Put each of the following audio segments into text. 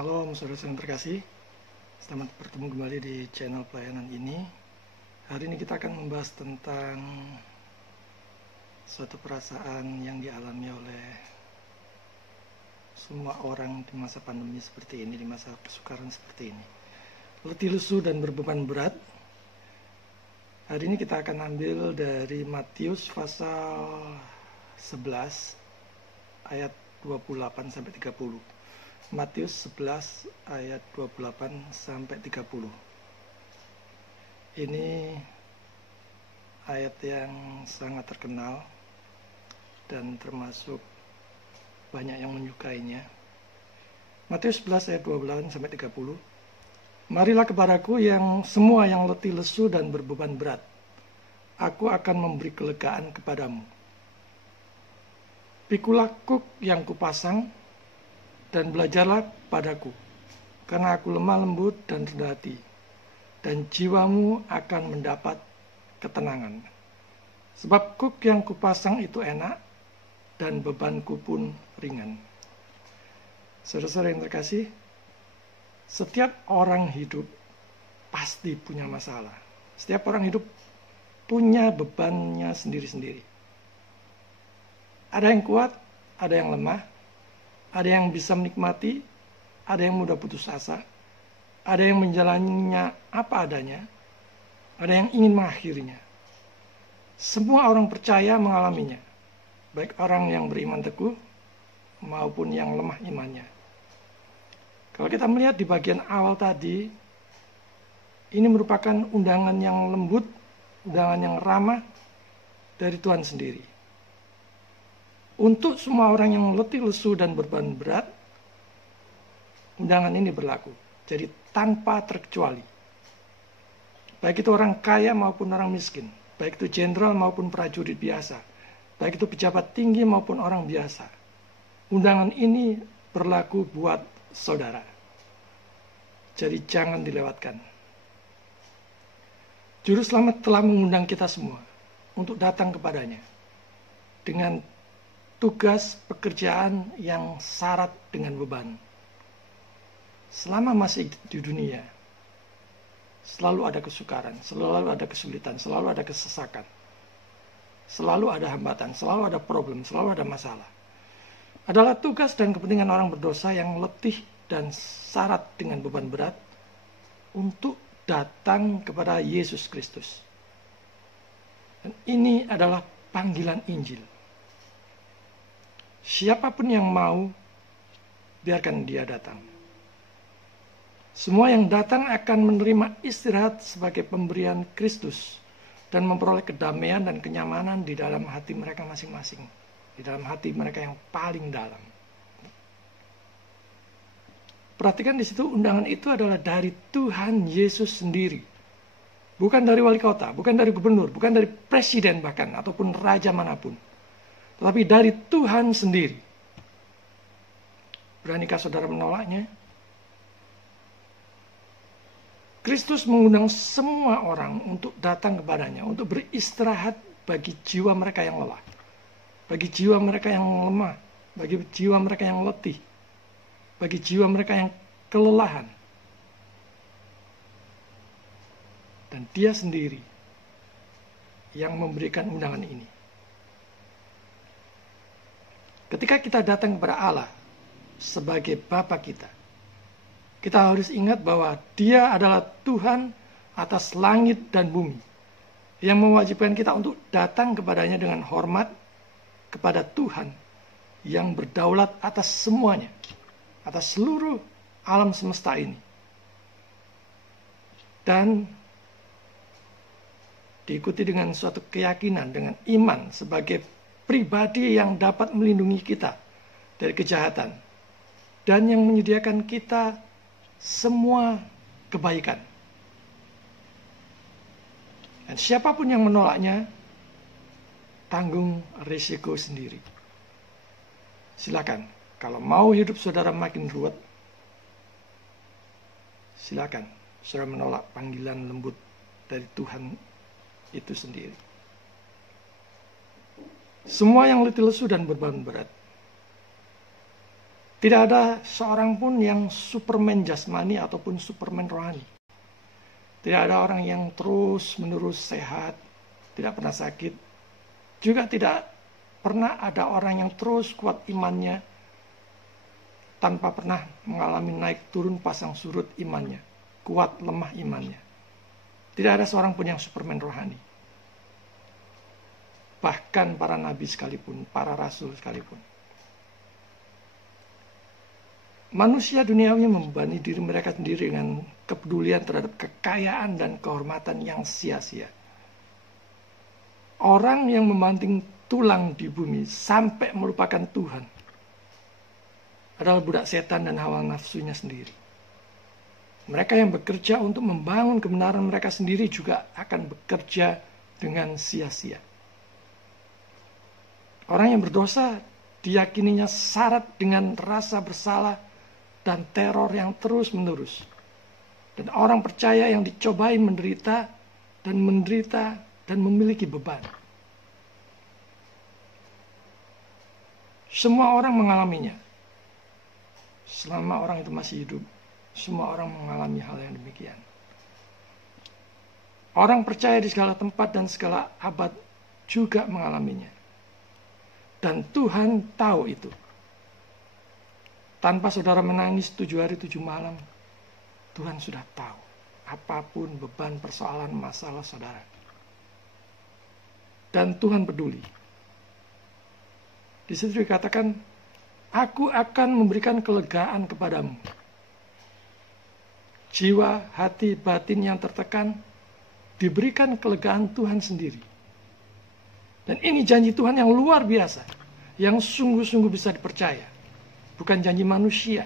Salam saudara-saudara yang terkasih, selamat bertemu kembali di channel pelayanan ini. Hari ini kita akan membahas tentang suatu perasaan yang dialami oleh semua orang di masa pandemi seperti ini, di masa kesukaran seperti ini. Letih lesu dan berbeban berat. Hari ini kita akan ambil dari Matius pasal 11 ayat 28 sampai 30. Matius 11 ayat 28 sampai 30. Ini ayat yang sangat terkenal dan termasuk banyak yang menyukainya. Matius 11 ayat 28 sampai 30. Marilah kepadaku yang semua yang letih lesu dan berbeban berat. Aku akan memberi kelegaan kepadamu. Pikulah kuk yang kupasang dan belajarlah padaku, karena aku lemah lembut dan rendah hati, dan jiwamu akan mendapat ketenangan. Sebab kuk yang kupasang itu enak, dan bebanku pun ringan. Saudara-saudara yang terkasih, setiap orang hidup pasti punya masalah. Setiap orang hidup punya bebannya sendiri-sendiri. Ada yang kuat, ada yang lemah, ada yang bisa menikmati, ada yang mudah putus asa, ada yang menjalaninya apa adanya, ada yang ingin mengakhirinya. Semua orang percaya mengalaminya, baik orang yang beriman teguh maupun yang lemah imannya. Kalau kita melihat di bagian awal tadi, ini merupakan undangan yang lembut, undangan yang ramah dari Tuhan sendiri. Untuk semua orang yang letih lesu dan berbeban berat, undangan ini berlaku. Jadi tanpa terkecuali. Baik itu orang kaya maupun orang miskin. Baik itu jenderal maupun prajurit biasa. Baik itu pejabat tinggi maupun orang biasa. Undangan ini berlaku buat saudara. Jadi jangan dilewatkan. Juru Selamat telah mengundang kita semua untuk datang kepadanya dengan tugas pekerjaan yang syarat dengan beban. Selama masih di dunia, selalu ada kesukaran, selalu ada kesulitan, selalu ada kesesakan, selalu ada hambatan, selalu ada problem, selalu ada masalah. Adalah tugas dan kepentingan orang berdosa yang letih dan syarat dengan beban berat untuk datang kepada Yesus Kristus. Dan ini adalah panggilan Injil. Siapapun yang mau, biarkan dia datang. Semua yang datang akan menerima istirahat sebagai pemberian Kristus dan memperoleh kedamaian dan kenyamanan di dalam hati mereka masing-masing, di dalam hati mereka yang paling dalam. Perhatikan di situ, undangan itu adalah dari Tuhan Yesus sendiri. Bukan dari wali kota, bukan dari gubernur, bukan dari presiden bahkan, ataupun raja manapun. Tetapi dari Tuhan sendiri. Beranikah saudara menolaknya? Kristus mengundang semua orang untuk datang kepadanya, untuk beristirahat bagi jiwa mereka yang lelah, bagi jiwa mereka yang lemah, bagi jiwa mereka yang letih, bagi jiwa mereka yang kelelahan. Dan dia sendiri yang memberikan undangan ini. Ketika kita datang kepada Allah sebagai Bapa kita, kita harus ingat bahwa Dia adalah Tuhan atas langit dan bumi, yang mewajibkan kita untuk datang kepadanya dengan hormat kepada Tuhan yang berdaulat atas semuanya, atas seluruh alam semesta ini. Dan diikuti dengan suatu keyakinan, dengan iman sebagai pribadi yang dapat melindungi kita dari kejahatan dan yang menyediakan kita semua kebaikan. Dan siapapun yang menolaknya, tanggung risiko sendiri. Silakan, kalau mau hidup saudara makin ruwet, silakan saudara menolak panggilan lembut dari Tuhan itu sendiri. Semua yang letih lesu dan berbeban berat, Tidak ada seorang pun yang superman jasmani ataupun superman rohani. Tidak ada orang yang terus-menerus sehat, tidak pernah sakit. Juga tidak pernah ada orang yang terus kuat imannya tanpa pernah mengalami naik turun pasang surut imannya, kuat lemah imannya. Tidak ada seorang pun yang superman rohani. Bahkan para nabi sekalipun, para rasul sekalipun. Manusia duniawi membebani diri mereka sendiri dengan kepedulian terhadap kekayaan dan kehormatan yang sia-sia. Orang yang memanting tulang di bumi sampai melupakan Tuhan adalah budak setan dan hawa nafsunya sendiri. Mereka yang bekerja untuk membangun kebenaran mereka sendiri juga akan bekerja dengan sia-sia. Orang yang berdosa diyakininya syarat dengan rasa bersalah dan teror yang terus-menerus. Dan orang percaya yang dicobai menderita dan memiliki beban. Semua orang mengalaminya. Selama orang itu masih hidup, semua orang mengalami hal yang demikian. Orang percaya di segala tempat dan segala abad juga mengalaminya. Dan Tuhan tahu itu. Tanpa saudara menangis 7 hari 7 malam, Tuhan sudah tahu apapun beban, persoalan, masalah saudara. Dan Tuhan peduli. Di situ dikatakan, aku akan memberikan kelegaan kepadamu. Jiwa, hati, batin yang tertekan, diberikan kelegaan Tuhan sendiri. Dan ini janji Tuhan yang luar biasa, yang sungguh-sungguh bisa dipercaya. Bukan janji manusia.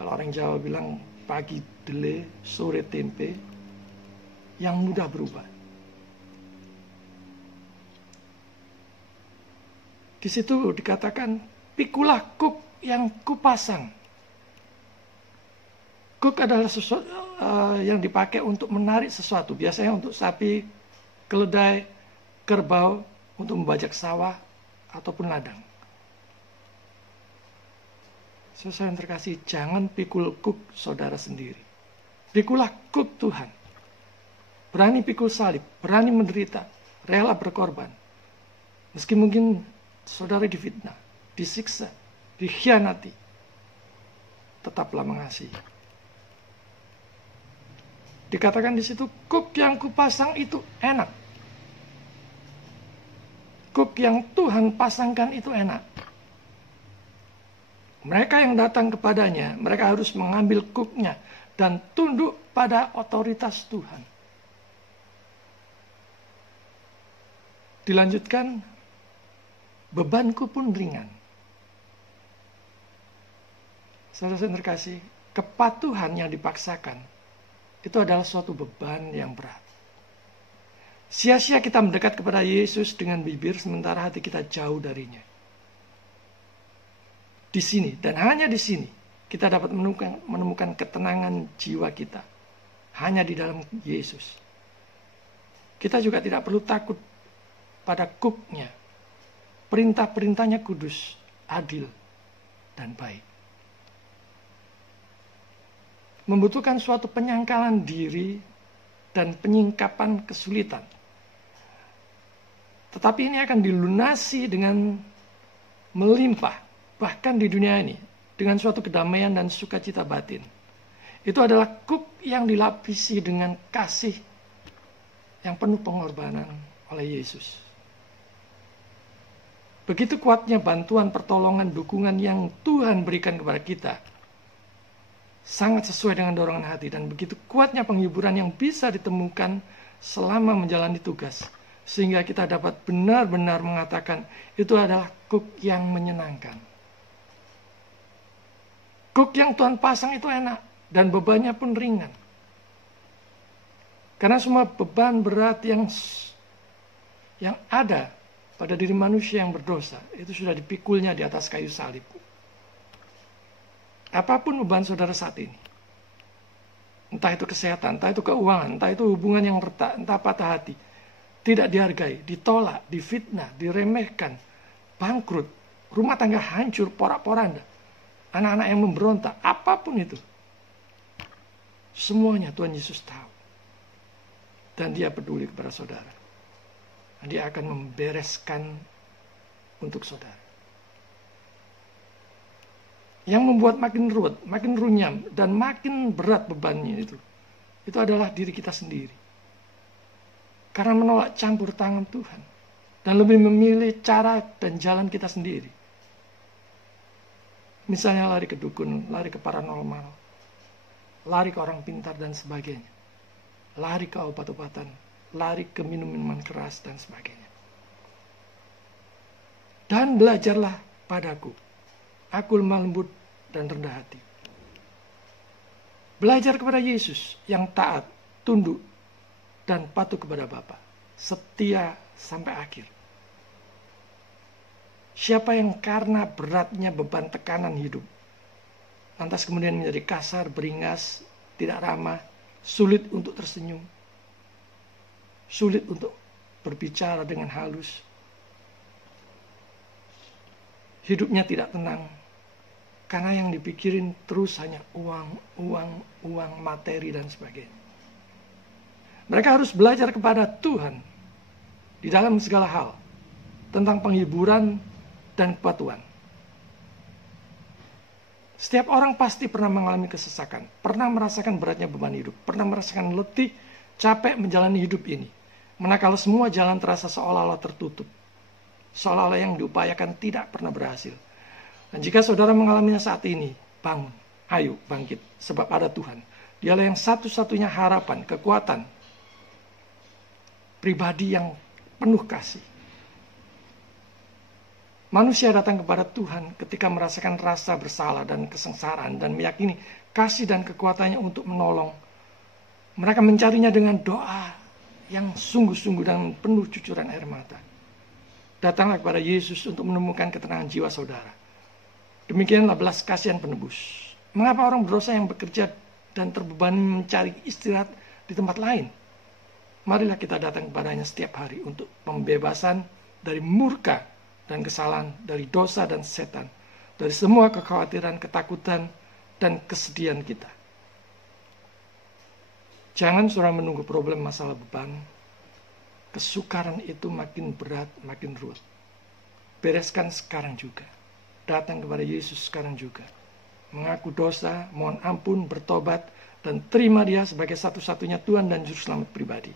Kalau orang Jawa bilang pagi dele, sore tempe, yang mudah berubah. Di situ dikatakan, pikulah kuk yang kupasang. Kuk adalah sesuatu yang dipakai untuk menarik sesuatu. Biasanya untuk sapi, keledai, kerbau, untuk membajak sawah, ataupun ladang. Saudara yang terkasih, jangan pikul kuk saudara sendiri. Pikulah kuk Tuhan. Berani pikul salib, berani menderita, rela berkorban. Meski mungkin saudara difitnah, disiksa, dikhianati, tetaplah mengasihi. Dikatakan di situ, kuk yang kupasang itu enak. Kuk yang Tuhan pasangkan itu enak. Mereka yang datang kepadanya, mereka harus mengambil kuknya dan tunduk pada otoritas Tuhan. Dilanjutkan, bebanku pun ringan. Saudara yang terkasih, kepatuhan yang dipaksakan, itu adalah suatu beban yang berat. Sia-sia kita mendekat kepada Yesus dengan bibir, sementara hati kita jauh darinya. Di sini, dan hanya di sini, kita dapat menemukan ketenangan jiwa kita. Hanya di dalam Yesus. Kita juga tidak perlu takut pada kuknya. Perintah-perintahnya kudus, adil, dan baik. Membutuhkan suatu penyangkalan diri dan penyingkapan kesulitan. Tetapi ini akan dilunasi dengan melimpah. Bahkan di dunia ini, dengan suatu kedamaian dan sukacita batin. Itu adalah kuk yang dilapisi dengan kasih yang penuh pengorbanan oleh Yesus. Begitu kuatnya bantuan, pertolongan, dukungan yang Tuhan berikan kepada kita. Sangat sesuai dengan dorongan hati. Dan begitu kuatnya penghiburan yang bisa ditemukan selama menjalani tugas. Sehingga kita dapat benar-benar mengatakan itu adalah kuk yang menyenangkan. Kuk yang Tuhan pasang itu enak dan bebannya pun ringan. Karena semua beban berat yang ada pada diri manusia yang berdosa itu sudah dipikulnya di atas kayu salib. Apapun beban saudara saat ini, entah itu kesehatan, entah itu keuangan, entah itu hubungan yang retak, entah patah hati, tidak dihargai, ditolak, difitnah, diremehkan, bangkrut, rumah tangga hancur, porak-poranda, anak-anak yang memberontak, apapun itu. Semuanya Tuhan Yesus tahu. Dan dia peduli kepada saudara. Dia akan membereskan untuk saudara. Yang membuat makin ruwet, makin runyam, dan makin berat bebannya itu adalah diri kita sendiri. Karena menolak campur tangan Tuhan. Dan lebih memilih cara dan jalan kita sendiri. Misalnya lari ke dukun, lari ke paranormal, lari ke orang pintar dan sebagainya. Lari ke obat-obatan, lari ke minum-minuman keras dan sebagainya. Dan belajarlah padaku. Aku lemah lembut dan rendah hati. Belajar kepada Yesus yang taat, tunduk, dan patuh kepada Bapa. Setia sampai akhir. Siapa yang karena beratnya beban tekanan hidup, lantas kemudian menjadi kasar, beringas, tidak ramah, sulit untuk tersenyum, sulit untuk berbicara dengan halus, hidupnya tidak tenang, karena yang dipikirin terus hanya uang, materi, dan sebagainya. Mereka harus belajar kepada Tuhan di dalam segala hal, tentang penghiburan dan kepatuhan. Setiap orang pasti pernah mengalami kesesakan, pernah merasakan beratnya beban hidup, pernah merasakan letih, capek menjalani hidup ini. Manakala semua jalan terasa seolah-olah tertutup, seolah-olah yang diupayakan tidak pernah berhasil. Dan jika saudara mengalaminya saat ini, bangun, ayo bangkit, sebab ada Tuhan. Dialah yang satu-satunya harapan, kekuatan, pribadi yang penuh kasih. Manusia datang kepada Tuhan ketika merasakan rasa bersalah dan kesengsaraan dan meyakini kasih dan kekuatannya untuk menolong. Mereka mencarinya dengan doa yang sungguh-sungguh dan penuh cucuran air mata. Datanglah kepada Yesus untuk menemukan ketenangan jiwa saudara. Demikianlah belas kasihan penebus. Mengapa orang berdosa yang bekerja dan terbebani mencari istirahat di tempat lain? Marilah kita datang kepadanya setiap hari untuk pembebasan dari murka dan kesalahan, dari dosa dan setan, dari semua kekhawatiran, ketakutan, dan kesedihan kita. Jangan saudara menunggu problem masalah beban. Kesukaran itu makin berat, makin ruwet. Bereskan sekarang juga. Datang kepada Yesus sekarang juga. Mengaku dosa, mohon ampun, bertobat, dan terima Dia sebagai satu-satunya Tuhan dan Juru Selamat pribadi.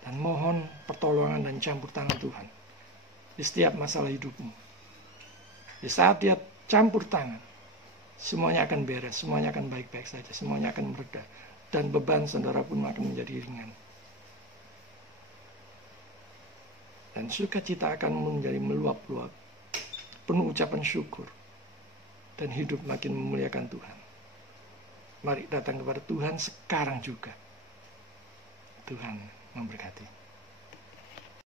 Dan mohon pertolongan dan campur tangan Tuhan di setiap masalah hidupmu. Di saat Dia campur tangan, semuanya akan beres, semuanya akan baik-baik saja, semuanya akan mereda, dan beban saudara pun akan menjadi ringan. Dan sukacita akan menjadi meluap-luap, penuh ucapan syukur, dan hidup makin memuliakan Tuhan. Mari datang kepada Tuhan sekarang juga. Tuhan memberkati.